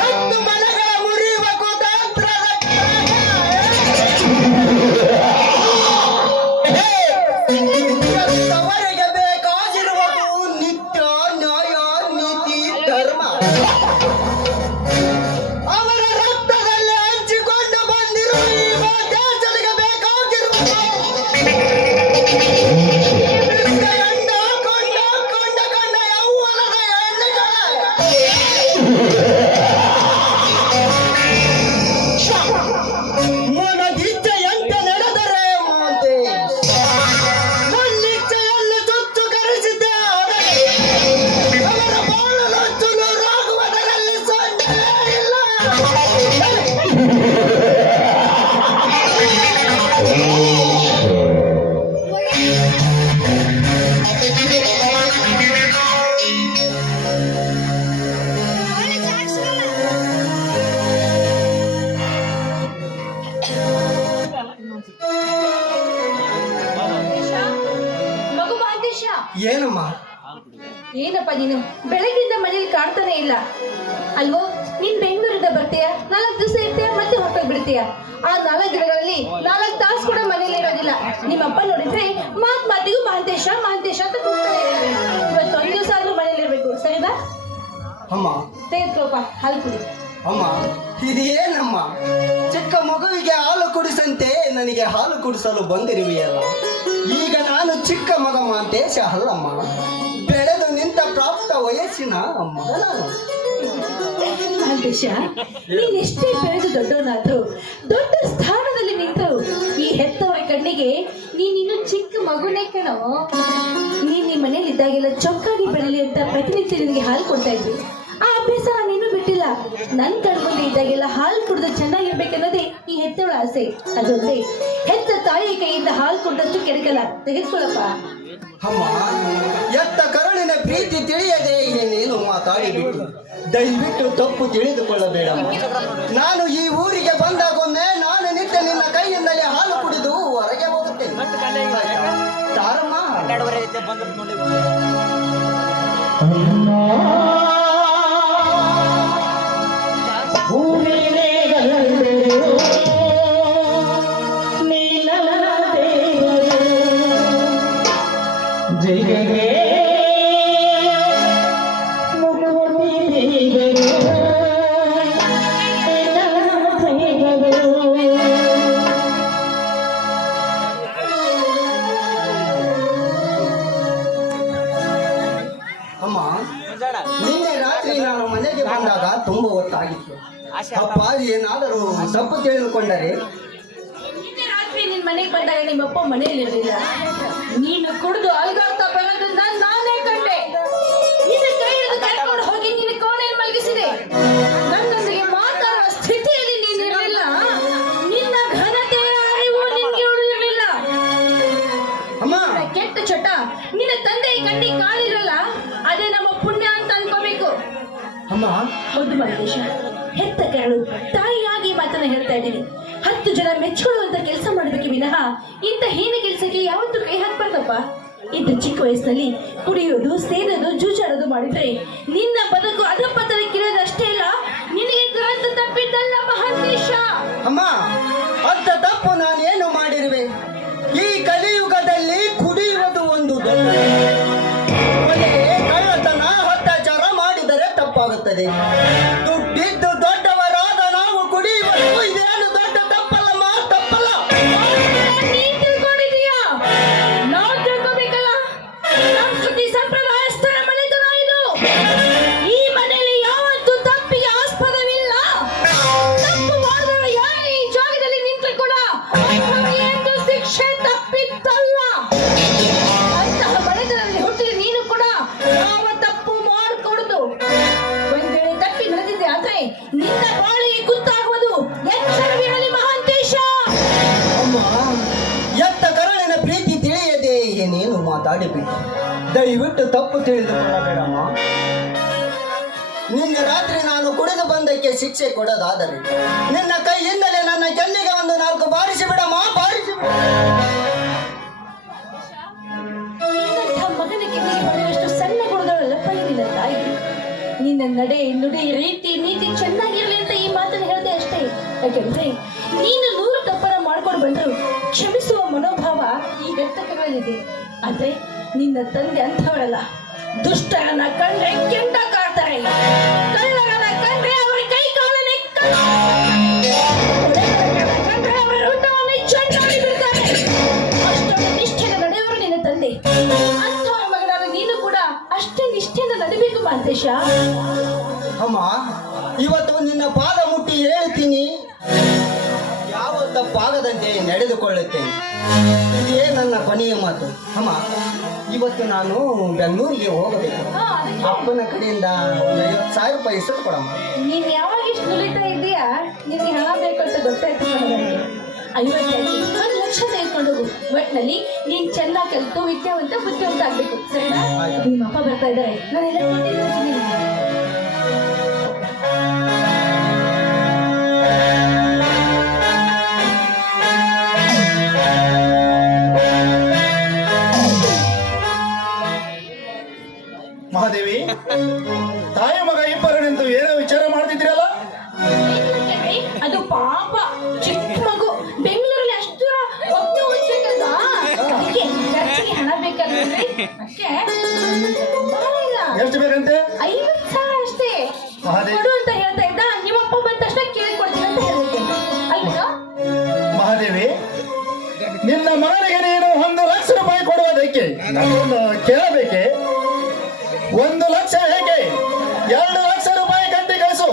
ಹತ್ತು ಮನಗಳ ಮುರಿಯುವ ಕುತಂತ್ರದ ಅವರಿಗೆ ಬೇಕಾಗಿರುವುದು ನಿತ್ಯ ನ್ಯಾಯ ನೀತಿ ಧರ್ಮ. ಅವರ ರಕ್ತದಲ್ಲಿ ಹಂಚಿಕೊಂಡು ಬಂದಿರುವ ಈ ದೇಶಗಳಿಗೆ ಬೇಕಾಗಿರುವುದು ಕೊಂಡ ಯೌವನದ ಮನಗಿಚ್ಚೆಯಂತೆ ನಡೆದರೆ ಮಾತೆ ನನ್ನಿಚ್ಛೆಯನ್ನು ಚುಚ್ಚು ಕರೆಸಿದ್ದೆ. ಅವರ ಬಾಳಲು ಚುರುರಾಗುವುದರಲ್ಲಿ ಸಂದೇಹ ಇಲ್ಲ. ಮಗು ಮಹಂತೇಶ, ಏನಮ್ಮ? ಏನಪ್ಪ ನೀನು ಬೆಳಗ್ಗಿಂದ ಮನೇಲಿ ಕಾಣ್ತಾನೆ ಇಲ್ಲ ಅಲ್ವೋ? ನೀನ್ ಬೆಂಗಳೂರಿಂದ ಬರ್ತೀಯ, 4 ದಿವಸ ಇರ್ತೀಯ, ಮತ್ತೆ ಹೊರಟೋಗ್ ಬಿಡ್ತೀಯ. ಆ 4 ದಿನಗಳಲ್ಲಿ 4 ತಾಸು ಕೂಡ ಮನೇಲಿ ಇರೋದಿಲ್ಲ. ನಿಮ್ಮಪ್ಪ ನೋಡಿದ್ರೆ ಮಾತಿಗೂ ಮಹಂತೇಶ ಮಹಂತೇಶ ಅಂತ ಕೂಗ್ತಾನೆ ಇರ್ತಾರೆ. ಇವತ್ತೊಂದು ದಿವಸ ಆದ್ರೂ ಮನೇಲಿ ಇರ್ಬೇಕು, ಸರಿನಾ? ಅಮ್ಮ ತೆಗೆದುಕೋಪ, ಹಾಲು ಕುಡಿ. ಅಮ್ಮ ಇದೇನಮ್ಮ? ಚಿಕ್ಕ ಮಗುವಿಗೆ ಹಾಲು ಕುಡಿಸಂತೆ ನನಗೆ ಹಾಲು ಕುಡಿಸಲು ಬಂದಿರುವೆಯಲ್ಲ. ಈಗ ನಾನು ಚಿಕ್ಕ ಮಗ ಮಾಂತೇಶ ಅಲ್ಲಮ್ಮ, ಬೆಳೆದು ನಿಂತ ಪ್ರಾಪ್ತ ವಯಸ್ಸಿನ ಮಗ ನಾನು. ಮಹಂತೇಶ, ನೀನ್ ಎಷ್ಟೇ ಬೆಳೆದು ದೊಡ್ಡವನಾದ್ರು, ದೊಡ್ಡ ಸ್ಥಾನದಲ್ಲಿ ನಿಂತು ಈ ಹೆತ್ತವರ ಕಣ್ಣಿಗೆ ನೀನಿನ್ನು ಚಿಕ್ಕ ಮಗುನೇ ಕಣೋ. ನೀನ್ ನಿಮ್ಮ ಮನೇಲಿ ಇದ್ದಾಗೆಲ್ಲ ಚೊಕ್ಕಾಗಿ ಬೆಳಲಿ ಅಂತ ಪ್ರತಿನಿತ್ಯ ನಿನಗೆ ಹಾಲು ಕೊಡ್ತಾ ಇದ್ವಿ. ಆ ಅಭ್ಯಾಸ ನೀನು ಬಿಟ್ಟಿಲ್ಲ. ನನ್ ಕಣ್ಮುಂದೆ ಇದ್ದಾಗೆಲ್ಲ ಹಾಲು ಕುಡಿದು ಚೆನ್ನಾಗಿರ್ಬೇಕನ್ನೋದೇ ಈ ಹೆತ್ತವಳ ಆಸೆ. ಅದೊಂದೇ, ಹೆತ್ತ ತಾಯಿಯ ಕೈಯಿಂದ ಹಾಲು ಕುಡಿದಷ್ಟು ಕೆಡಕಲ್ಲ. ತೆಗೆದುಕೊಳ್ಳಪ್ಪ. ಅಮ್ಮ, ಎತ್ತ ಕರುಳಿನ ಪ್ರೀತಿ ತಿಳಿಯದೆ ಏನೇನು ಮಾತಾಡಿಬಿಟ್ಟು ದಯವಿಟ್ಟು ತಪ್ಪು ತಿಳಿದುಕೊಳ್ಳಬೇಡ. ನಾನು ಈ ಊರಿಗೆ ಬಂದಾಗೊಮ್ಮೆ ನಾನು ನಿತ್ಯ ನಿನ್ನ ಕೈಯಿಂದಲೇ ಹಾಲು ಕುಡಿದು ಹೊರಗೆ ಹೋಗುತ್ತೇನೆ. ತಾರಮ್ಮ, ಅಮ್ಮ, ನಿನ್ನೆ ರಾತ್ರಿ ನಾನು ಮನೆಗೆ ಬಂದಾಗ ತುಂಬಾ ಹೊತ್ತಾಗಿತ್ತು. ಅಪ್ಪ ಏನಾದರೂ ತಪ್ಪು ತಿಳಿದುಕೊಂಡರೆ? ನಿನ್ನೆ ರಾತ್ರಿ ನಿನ್ ಮನೆಗೆ ಬಂದಾಗ ನಿಮ್ಮಪ್ಪ ಮನೆಯಲ್ಲಿ ಇರಲಿಲ್ಲ. ನೀನು ಕುಡಿದು ಅಲ್ಗಾಡ್ತಾ ಬರೋದನ್ನ ನಾನೇ ಕಂಡೆ. ನಿನ್ನ ಕೈ ಹಿಡಿದು ಕರ್ಕೊಂಡು ಹೋಗಿ ನಿನ್ನ ಕೋಣೆಯಲ್ಲಿ ಮಲಗಿಸಿದೆ. ನನ್ನೊಂದಿಗೆ ಮಾತಾಡುವ ಸ್ಥಿತಿಯಲ್ಲಿ ನೀನಿರಲಿಲ್ಲ. ನಿನ್ನ ಘನತೆಯ ಅರಿವು ನಿನ್ಗೆ ಉಳಿದಿರಲಿಲ್ಲ. ಅಮ್ಮ, ಕೆಟ್ಟ ಚಟ ನಿನ್ನ ತಂದೆಯ ಕಣ್ಣಿಗೆ ಕಾಲಿರಲ್ಲ, ಅದೇ ನಮ್ಮ ಪುಣ್ಯ ಅಂತ ಅನ್ಕೋಬೇಕು. ಅಮ್ಮ, ಹೌದು ಮಹೇಶ, ಹೆತ್ತ ಕರಳು ತಾಯಿಯಾಗಿ ಮಾತನ್ನ ಹೇಳ್ತಾ ಇದ್ದೀನಿ. 10 ಜನ ಮೆಚ್ಕೊಳ್ಳುವಂತ ಕೆಲಸ ಮಾಡೋದಕ್ಕೆ ವಿನಃ ಇಂಥ ಹೀನ ಕೆಲಸಕ್ಕೆ ಯಾವತ್ತೂ ಕೈ ಹಾಕ್ಬಾರ್ದಪ್ಪ. ಇಂಥ ಚಿಕ್ಕ ವಯಸ್ಸಿನಲ್ಲಿ ಕುಡಿಯೋದು, ಸೇರೋದು, ಜೂಜಾಡೋದು ಮಾಡಿದ್ರೆ ನಿನ್ನ ಬದುಕು ಅಧಪತನಕ್ಕಿರೋದಷ್ಟೇ ಇಲ್ಲ, ನಿನಗೆ ಕ್ರಾಂತಿ ತಪ್ಪಿದ್ದಲ್ಲ ಮಹಂತೇಶ. ಅಮ್ಮ, ಅಂತ ತಪ್ಪು ನಾನೇನು ಮಾಡಿರುವೆ? ಈ ಕಲಿಯುಗದಲ್ಲಿ ಕುಡಿಯುವುದು ಒಂದು ದೊಡ್ಡ ಕಳ್ಳತನ, ಅತ್ಯಾಚಾರ ಮಾಡಿದರೆ ತಪ್ಪಾಗುತ್ತದೆ. ದುಡ್ಡಿದ್ದು ದೊಡ್ಡವರಾದ ನಾವು ಕುಡಿಯುವುದು ಇದೇನು ದೊಡ್ಡ ತಪ್ಪಲ್ಲಮ್ಮ, ತಪ್ಪಲ್ಲ. ನೀನ್ ತಿಳ್ಕೊಂಡಿದೀಯಾ? ನಾವು ತಿಳ್ಕೊಬೇಕಲ್ಲ. ಸಂಸ್ಕೃತಿ ಸಂಪ್ರದಾಯಸ್ಥರ ಮನೆತನ ಇದು. ಈ ಮನೆಯಲ್ಲಿ ಯಾವತ್ತೂ ತಪ್ಪಿಗೆ ಆಸ್ಪದವಿಲ್ಲ. ತಪ್ಪು ಮಾಡಿದವರು ಯಾರೇ ಈ ಜಾಗದಲ್ಲಿ ನಿಂತರೂ ಕೂಡ ಎಂದು ಶಿಕ್ಷೆ ತಪ್ಪಿದ್ದಲ್ಲ. ಅಂತಹ ಮನೆತನದಲ್ಲಿ ಹುಟ್ಟಿದ ನೀನು ಕೂಡ ಯಾವ ತಪ್ಪು ಮಾಡಿಕೊಡುದು. ಒಂದ್ ವೇಳೆ ತಪ್ಪಿ ನಡೆದಿದೆ ಆದ್ರೆ ನಿನ್ನ ಬಾಳಿಗೆ ಕುತ್ತಾಗುವುದು. ಎಚ್ಚರವಿರಲಿ ಮಹಾಂತೇಶ. ಅಮ್ಮ, ಎತ್ತ ಕರುಳಿನ ಪ್ರೀತಿ ತಿಳಿಯದೆ ಏನೇನು ಮಾತಾಡಿಬಿಟ್ಟು ದಯವಿಟ್ಟು ತಪ್ಪು ತಿಳಿದುಕೊಳ್ಳಬೇಡಮ್ಮ. ನಿನ್ನೆ ರಾತ್ರಿ ನಾನು ಕುಡಿದು ಬಂದಕ್ಕೆ ಶಿಕ್ಷೆ ಕೊಡೋದಾದರೆ ನಿನ್ನ ಕೈಯಿಂದಲೇ ನನ್ನ ಕೆನ್ನಿಗೆ ಒಂದು 4 ಬಾರಿಸಿ ಬಿಡಮ್ಮ, ಬಾರಿಸಿ ಬಿಡ. ಮಗನ ಕಿವಿಗೆ ಬರೆಯುವಷ್ಟು ಸಣ್ಣ ಗುಣದವಳಲ್ಲಪ್ಪ ನಿನ್ನ ತಾಯಿ. ನಿನ್ನ ನಡೆ ನುಡಿ ರೀತಿ ನೀತಿ ಚೆನ್ನಾಗಿರ್ಲಿ ಅಂತ ಈ ಮಾತನ್ನು ಹೇಳ್ದೆ ಅಷ್ಟೇ. ಯಾಕೆಂದ್ರೆ ನೀನು 100 ತಪ್ಪರ ಮಾಡ್ಕೊಂಡು ಬಂದ್ರು ಕ್ಷಮಿಸುವ ಮನೋಭಾವ ಈ ವ್ಯಕ್ತಕರಲ್ಲಿದೆ. ಆದ್ರೆ ನಿನ್ನ ತಂದೆ ಅಂಥವರಲ್ಲ. ದುಷ್ಟರನ್ನ ಕಂಡ್ರೆ ಕೆಂಡ ಕಾಡ್ತಾರೆ, ಕಳ್ಳರನ್ನ ಕಂಡ್ರೆ ಅವರ ಕೈ ಕಾಲನ್ನೇ ಕಂಡ್ರೆ ಅವರ ಋಣವನ್ನೇ ಚಂಡಾಡಿ ಬಿಡ್ತಾರೆ. ಅಷ್ಟೊಂದು ನಿಷ್ಠೆಯಿಂದ ನಡೆಯುವರು ನಿನ್ನ ತಂದೆ. ಅಂಥವರ ಮಗನಾದ ನೀನು ಕೂಡ ಅಷ್ಟೇ ನಿಷ್ಠೆಯಿಂದ ನಡಿಬೇಕು ಮಾಂತೇಶ. ಅಮ್ಮ, ಇವತ್ತು ನಿನ್ನ ಪಾದ ಮುಟ್ಟಿ ಹೇಳ್ತೀನಿ, ಯಾವ ತಪ್ಪಾಗದಂತೆ ನಡೆದುಕೊಳ್ಳುತ್ತೇನೆ. ಇದೇ ನನ್ನ ಕೊನೆಯ ಮಾತು. ಅಮ್ಮ, ಇವತ್ತು ನಾನು ಬೆಂಗಳೂರಿಗೆ ಹೋಗಬೇಕು. ಅಪ್ಪನ ಕಡೆಯಿಂದ ಒಂದು 50,000 ರೂಪಾಯಿ ಇಷ್ಟು ಕೊಡಮ್ಮ. ನೀನ್ ಯಾವಾಗ ಇಷ್ಟು ನುಲಿತಾ ಇದೀಯಾ? ನಿನ್ಗೆ ಹಣ ಬೇಕಂತ ಗೊತ್ತಾಯ್ತು ನನಗೆ. 50 ಲಕ್ಷ ತೆಗೆದುಕೊಂಡು ಹೋಗು. ಒಟ್ನಲ್ಲಿ ನೀನ್ ಚೆನ್ನಾಗಿ ಕಲಿತು ವಿದ್ಯಾವಂತ ಬುದ್ಧಿವಂತ ಆಗ್ಬೇಕು, ಸರಿನಾ? ನಿಮ್ಮ ಅಪ್ಪ ಬರ್ತಾ ಇದ್ದಾರೆ, ನಾನೆಲ್ಲ ಕೊಟ್ಟಿದ್ದೀನಿ. ಮಹಾದೇವಿ, ತಾಯಿ ಮಗ ಇಬ್ಬರನೆಂದು ಏನೋ ವಿಚಾರ ಮಾಡ್ತಿದ್ದೀರಲ್ಲ? ಅದು ಪಾಪ ಚಿಕ್ಕ ಮಗು, ಬೆಂಗಳೂರಲ್ಲಿ ಅಷ್ಟು ಹೊತ್ತು ಓದ್ಬೇಕಲ್ವ, ಅದಕ್ಕೆ ಖರ್ಚಿಗೆ ಹಣ ಬೇಕಲ್ವೇ? ಅಷ್ಟೇ. ಎಷ್ಟು ಬೇಕಂತೆ? 50,000 ಅಷ್ಟೇ ಮಹಾದೇವಿ ಕೊಡು ಅಂತ ಹೇಳ್ತಾ ಇದ್ದ. ನಿಮ್ಮಪ್ಪ ಬಂದ ತಕ್ಷಣ ಕೇಳಿಕೊಡ್ತೀನಿ ಅಂತ ಹೇಳ್ಬೇಕು ಅಲ್ವಾ? ಮಹಾದೇವಿ, ನಿನ್ನ ಮಗನಿಗೆ ನೀನು 1 ಲಕ್ಷ ರೂಪಾಯಿ ಕೊಡುವುದಕ್ಕೆ ನನ್ನನ್ನು ಕೇಳಬೇಕೆ? 1 ಲಕ್ಷ ಹೇಗೆ? 2 ಲಕ್ಷ ರೂಪಾಯಿ ಕಟ್ಟಿ ಕಳಿಸು,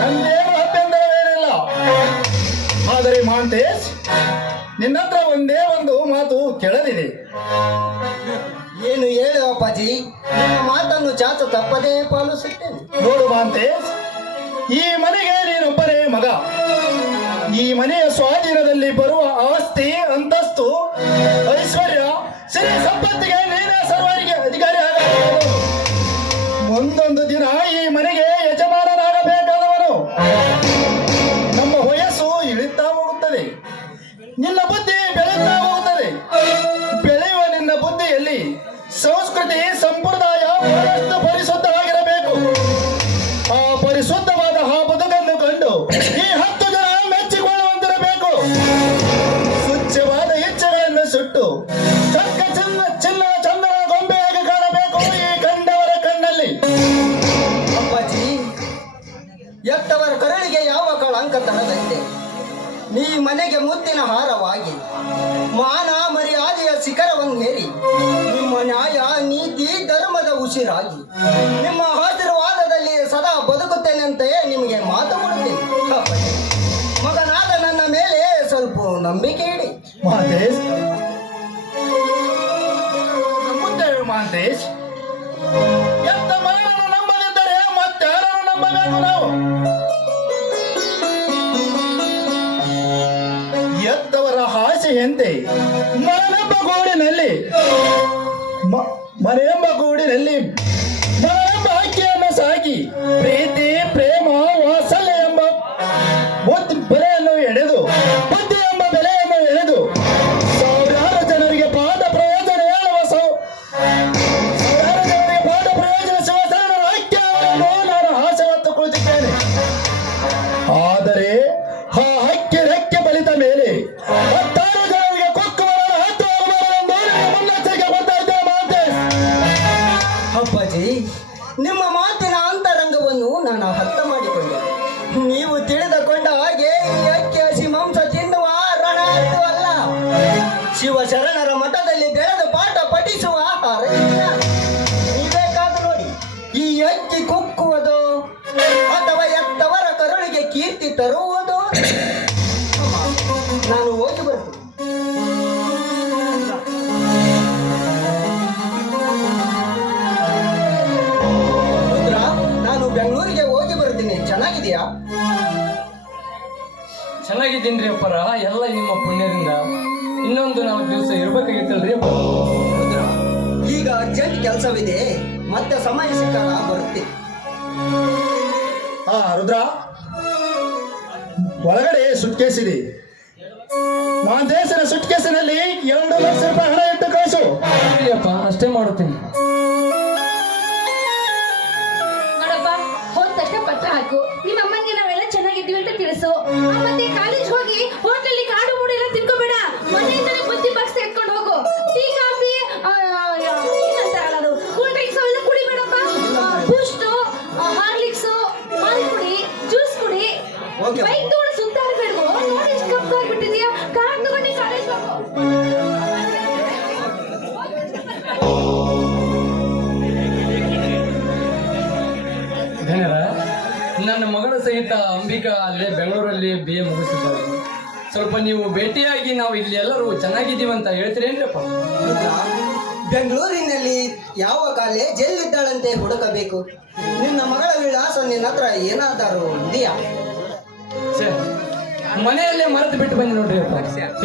ನಂದೇನು ಅಭ್ಯಂತರವೇನಿಲ್ಲ. ಆದರೆ ಮಾಂತೇಶ್, ನಿನ್ನ ಹತ್ರ ಒಂದೇ ಒಂದು ಮಾತು ಕೇಳಲಿದೆ. ಏನು ಹೇಳು ಅಪ್ಪಾಜಿ, ನಿಮ್ಮ ಮಾತನ್ನು ಚಾಚು ತಪ್ಪದೇ ಪಾಲಿಸುತ್ತೇನೆ. ನೋಡು ಮಾಂತೇಶ್, ಈ ಮನೆಗೆ ನೀನೊಬ್ಬನೇ ಮಗ. ಈ ಮನೆಯ ಸ್ವಾಧೀನದಲ್ಲಿ ಬರುವ ಆಸ್ತಿ, ಅಂತಸ್ತು, ಐಶ್ವರ್ಯ, ಸಿರಿ ಸಂಪತ್ತಿಗೆ ನೀನೇ ಸರ್ವರಿಗೆ ಅಧಿಕಾರಿ ಆಗಬಹುದು. ಒಂದೊಂದು ದಿನ ಈ ಮನೆಗೆ ಯಜಮಾನನಾಗಬೇಕಾದವನು. ನಮ್ಮ ವಯಸ್ಸು ಇಳಿತಾ ಹೋಗುತ್ತದೆ, ನಿನ್ನ ಬುದ್ಧಿ ಬೆಳೆಯುತ್ತಾ ಹೋಗುತ್ತದೆ. ಬೆಳೆಯುವ ನಿನ್ನ ಬುದ್ಧಿಯಲ್ಲಿ ಸಂಸ್ಕೃತಿ, ಸಂಪ್ರದಾಯ ಬಹಳಷ್ಟು ಪರಿಶುದ್ಧವಾಗಿರಬೇಕು. ಆ ಪರಿಶುದ್ಧವಾದ ಆ ಬದುಕನ್ನು ಕಂಡು ಈ 10 ಜನ ಮೆಚ್ಚಿಕೊಳ್ಳುವಂತಿರಬೇಕು. ಸ್ವಚ್ಛವಾದ ಇಚ್ಛೆಗಳನ್ನು ಸುಟ್ಟು ಚಕ್ಕ ಚಂದನ ಗೊಂಬೆಯಾಗಿ ಕಾಣಬೇಕು ಈ ಕಂಡವರ ಕಣ್ಣಲ್ಲಿ. ಅಪ್ಪಾಜಿ, ಎತ್ತವರ ಕರಳಿಗೆ ಯಾವ ಕಳಂಕ ತರದಂತೆ ನೀ ಮನೆಗೆ ಮುತ್ತಿನ ಹಾರವಾಗಿ ಮಾನ ಮರ್ಯಾದೆಯ ಶಿಖರವನ್ನೇರಿ ನಿಮ್ಮ ನ್ಯಾಯ ನೀತಿ ಧರ್ಮದ ಉಸಿರಾಗಿ ನಿಮ್ಮ ಆಶೀರ್ವಾದದಲ್ಲಿ ಸದಾ ಬದುಕುತ್ತೇನೆಂತೆ ನಿಮಗೆ ಮಾತು ಕೊಡುತ್ತೇನೆ. ಅಪ್ಪಾಜಿ, ಮಗನಾದ ನನ್ನ ಮೇಲೆ ಸ್ವಲ್ಪ ನಂಬಿಕೆ ಇಡಿ. ಮಹಂತೇಶ್, ನಂಬುತ್ತೇವೆ ಮಹಂತೇಶ್. ಎತ್ತ ಮಗನನ್ನು ನಂಬದಿದ್ದರೆ ಮತ್ತಾರನ್ನು ನಂಬಬೇಕು ನಾವು. ಎತ್ತವರ ಆಸೆಯಂತೆ ಮನೆಯೆಂಬ ಗೂಡಿನಲ್ಲಿ ಮನೆಯೆಂಬ ಹಕ್ಕಿಯನ್ನು ಸಾಕಿ ಪ್ರೀತಿ, ಪ್ರೇಮ, ವಾತ್ಸಲ್ಯ ಎಂಬ ಬೆಲೆಯನ್ನು ಎಳೆದು, ಬುದ್ಧಿ ಎಂಬ ಬೆಲೆಯನ್ನು ಎಳೆದು ಸಾವಿರಾರು ಜನರಿಗೆ ಪಾದ ಪ್ರಯೋಜನ ಹೇಳುವ ಶಿವಶರಣರ ಹಕ್ಕಿಯನ್ನು ನಾನು ಆಸೆ ಹೊತ್ತು ಕುಳಿತಿದ್ದೇನೆ. ಆದರೆ ಆ ಹಕ್ಕಿ ರೆಕ್ಕೆ ಬಲಿತ ಮೇಲೆ 10 ಜನರಿಗೆ ಕೊಕ್ಕುವರನ್ನು ಹತ್ತು ಹೋಗಬಾರದೆಂದು ಮುನ್ನೆಚ್ಚರಿಕೆ ಕೊಡ್ತಾ ಇದ್ದೇನೆ ಮಹಂತೇಶ್. ಅಪ್ಪಾಜಿ, ನಿಮ್ಮ ಮಾತಿನ ಅಂತರಂಗವನ್ನು ನಾನು ಅರ್ಥ ಮಾಡಿಕೊಂಡೆ. ನೀವು ತಿಳಿದುಕೊಂಡ ಹಾಗೆ ಈ ಅಕ್ಕಿ ಹಸಿ ಮಾಂಸ ತಿನ್ನುವ ರಣಾರ್ಥವಲ್ಲ, ಶಿವಶರಣರ ಮಠದಲ್ಲಿ ಬೆಳೆದು ಪಾಠ ಪಠಿಸುವ ಆಹಾರ ಇಲ್ಲ. ನೀವೇಕಾದ್ರೂ ನೋಡಿ, ಈ ಅಕ್ಕಿ ಕುಕ್ಕುವುದು ಅಥವಾ ಎತ್ತವರ ಕರುಳಿಗೆ ಕೀರ್ತಿ ತರುವುದು. ನಾನು ಹೋಗಿ ಬರ್ತೀನಿ. ರುದ್ರ, ನಾನು ಬೆಂಗಳೂರಿಗೆ ಹೋಗಿ ಬರ್ತೀನಿ. ಚೆನ್ನಾಗಿದೆಯಾ? ಚೆನ್ನಾಗಿದ್ದೀನ್ರಿ ಅಪ್ಪರ, ಎಲ್ಲ ನಿಮ್ಮ ಪುಣ್ಯದಿಂದ. ಇನ್ನೊಂದು 4 ದಿವಸ ಇರ್ಬೇಕಾಗಿತ್ತಲ್ರಿ ಅಪ್ಪ. ರುದ್ರ, ಈಗ ಅರ್ಜೆಂಟ್ ಕೆಲಸವಿದೆ, ಮತ್ತೆ ಸಮಯ ಸಿಕ್ಕಾಗ ಬರುತ್ತೆ. ರುದ್ರ, ಒಳಗಡೆ ಸುಟ್ಕೇಸ್ ಇದೆ. ಮಹಂತೇಶನ ಸುಟ್ಕೇಸಿನಲ್ಲಿ 2 ಲಕ್ಷ ರೂಪಾಯಿ ಹಣ ಇಟ್ಟು ಕಳಿಸು. ಅಪ್ಪ, ಅಷ್ಟೇ ಮಾಡುತ್ತೇನೆ. ನೋಡಪ್ಪ, ಸಾಕು. ನಿಮ್ಮ ಅಮ್ಮನಿಗೆ ನಾವೆಲ್ಲ ಚೆನ್ನಾಗಿದ್ದೀವಿ ಅಂತ ತಿಳಿಸು. ಮತ್ತೆ ಕಾಲೇಜ್ ಹೋಗಿ ಹೋಟೆಲ್ ಕಾಡು ಮೂಡು ಎಲ್ಲ ತಿನ್ಕೋಬೇಡ. ಮನೆಯಿಂದಲೇ ಬುದ್ಧಿ ಬಾಕ್ಸ್ ಎತ್ಕೊಂಡು ಹೋಗು. ಟೀ ಕಾಫಿ ಏನಂತಾರಲ್ಲ ಅದು ಕೂಲ್ ಡ್ರಿಂಕ್ಸ್ ಅವೆಲ್ಲ ಕುಡಿಬೇಡಪ್ಪ. ಬೂಸ್ಟ್, ಹಾರ್ಲಿಕ್ಸ್, ಹಾಲು ಕುಡಿ, ಜ್ಯೂಸ್ ಕುಡಿ. Okay. ಬೈಕ್ ತಗೊಂಡು ಸುತ್ತಾಡಬೇಡ್ಗು. ನೋಡಿ ಎಷ್ಟು ಕಪ್ಪು ಆಗ್ಬಿಟ್ಟಿದ್ಯಾ. ಕಾರ್ ತಗೊಂಡು ಕಾಲೇಜ್ ಹೋಗು. ಧನ್ಯರ ನನ್ನ ಮಗಳ ಸಹಿತ ಅಂಬಿಕಾ ಅಲ್ಲೇ ಬೆಂಗಳೂರಲ್ಲಿ BA ಮುಗಿಸಿದ್ದಾರೆ. ಸ್ವಲ್ಪ ನೀವು ಭೇಟಿಯಾಗಿ ನಾವು ಇಲ್ಲಿ ಎಲ್ಲರೂ ಚೆನ್ನಾಗಿದ್ದೀವಿ ಅಂತ ಹೇಳ್ತೀರೇನ್ರಪ್ಪ? ಬೆಂಗಳೂರಿನಲ್ಲಿ ಯಾವ ಕಾಲೇಜ್ ಎಲ್ಲಿದ್ದಾಳಂತೆ ಹುಡುಕಬೇಕು. ನಿನ್ನ ಮಗಳ ವಿಳಾಸ ನಿನ್ನ ಹತ್ರ ಏನಾದರೂ ಇದೆಯಾ? ಛೆ, ಮನೆಯಲ್ಲೇ ಮರೆತು ಬಿಟ್ಟು ಬನ್ನಿ ನೋಡ್ರಿ ಅಪ್ಪ.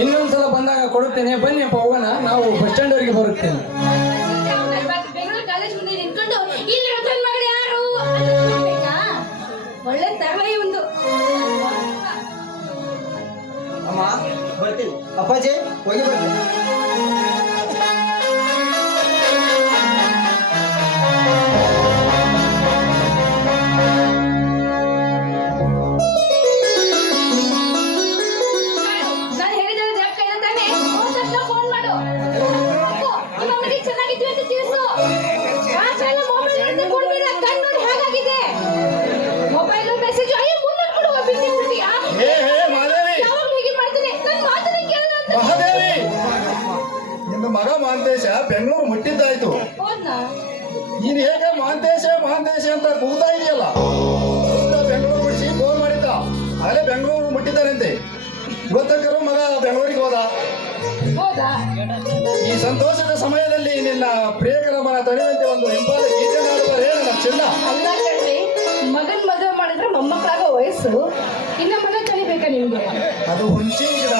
ಇನ್ನೊಂದ್ಸಲ ಬಂದಾಗ ಕೊಡುತ್ತೇನೆ. ಬನ್ನಿ ಅಪ್ಪ ಹೋಗೋಣ. ನಾವು ಬಸ್ ಸ್ಟ್ಯಾಂಡ್ ವರೆಗೆ ಬರುತ್ತೇನೆ. ಬೆಂಗಳೂರು ಕಾಲೇಜ್ ಮುಂದೆ ನಿಂತ್ಕೊಂಡು ಇಲ್ಲಿ ನನ್ನ ಮಗಳು ಯಾರು ಅಂತ ಕೇಳ್ಬೇಕಾ? ಒಳ್ಳೆ ತರಲೆ ಒಂದು. ಅಮ್ಮ ಬರ್ತೀನಿ. ಅಪ್ಪಾಜಿ ಹೋಗಿ ಬರ್ತೀನಿ. ನಾನು ಹೇಳಿದ್ರೆ ಯಾಕೆ ತಾನೆ ಹೋದ ತಕ್ಷಣ ಫೋನ್ ಮಾಡು. ಅಪ್ಪು, ನಿಮ್ಮ ಅಮ್ಮನಿಗೆ ಚೆನ್ನಾಗಿದ್ವಿ ಅಂತ ತಿಳಿಸು. ಆಚೆಲ್ಲ ಮೊಬೈಲ್ ಅಂತ ಕೊಡ್ಬೇಡ. ಕಣ್ಣು ನೋಡಿ ಹೇಗಾಗಿದೆ. ಮೊಬೈಲ್ ಮೆಸೇಜ್ ಅಯ್ಯೋ ಮುಂದೆ ಕೊಡು. ಬಿಟ್ಟು ಬಿಟ್ಟಿಯಾ? ಹೇ ಮಾದೇವಿ, ಯಾವಾಗಲೂ ಹೀಗೆ ಮಾಡ್ತೀನಿ. ನನ್ನ ಮಾತನ್ನ ಕೇಳು ಅಂತ. ಮಹಾದೇವಿ, ನಿನ್ನ ಮಗ ಮಹಾಂತೇಶ ಬೆಂಗಳೂರು ಮುಟ್ಟಿದ್ದಾಯ್ತು. ಹೋದ್ನಾ? ನೀನು ಹೇಗೆ ಮಹಾಂತೇಶ ಮಹಾಂತೇಶ ಅಂತ ಕೂಗ್ತಾ ಇದೆಯಲ್ಲ, ಬೆಂಗಳೂರು ಮುಟ್ಟಿಸಿ ಫೋನ್ ಮಾಡಿದ್ದ. ಅಲ್ಲೇ ಬೆಂಗಳೂರು ಮುಟ್ಟಿದ್ದಾನಂತೆ. ಇವತ್ತಕ್ಕರೂ ಮಗ ಬೆಂಗಳೂರಿಗೆ ಹೋದ. ಹೌದಾ? ಈ ಸಂತೋಷದ ಸಮಯದಲ್ಲಿ ನಿನ್ನ ಪ್ರಿಯಕರಮನ ತಡೆಯುವಂತೆ ಒಂದು ಹಿಂಪಾದ ಗೀತೆ ಮಾಡುವರೇ ನನ್ನ ಚಿನ್ನ. ಅಲ್ಲ ಕಣ್ರಿ, ಮಗನ್ ಮದುವೆ ಮಾಡಿದ್ರೆ ಮೊಮ್ಮಕ್ಕಳಾಗೋ ವಯಸ್ಸು. ಇನ್ನ ಮಗ ಕಲಿಬೇಕಾ ನಿಮ್ಗೆ? ಅದು ಹುಂಚಿ ಗಿಡ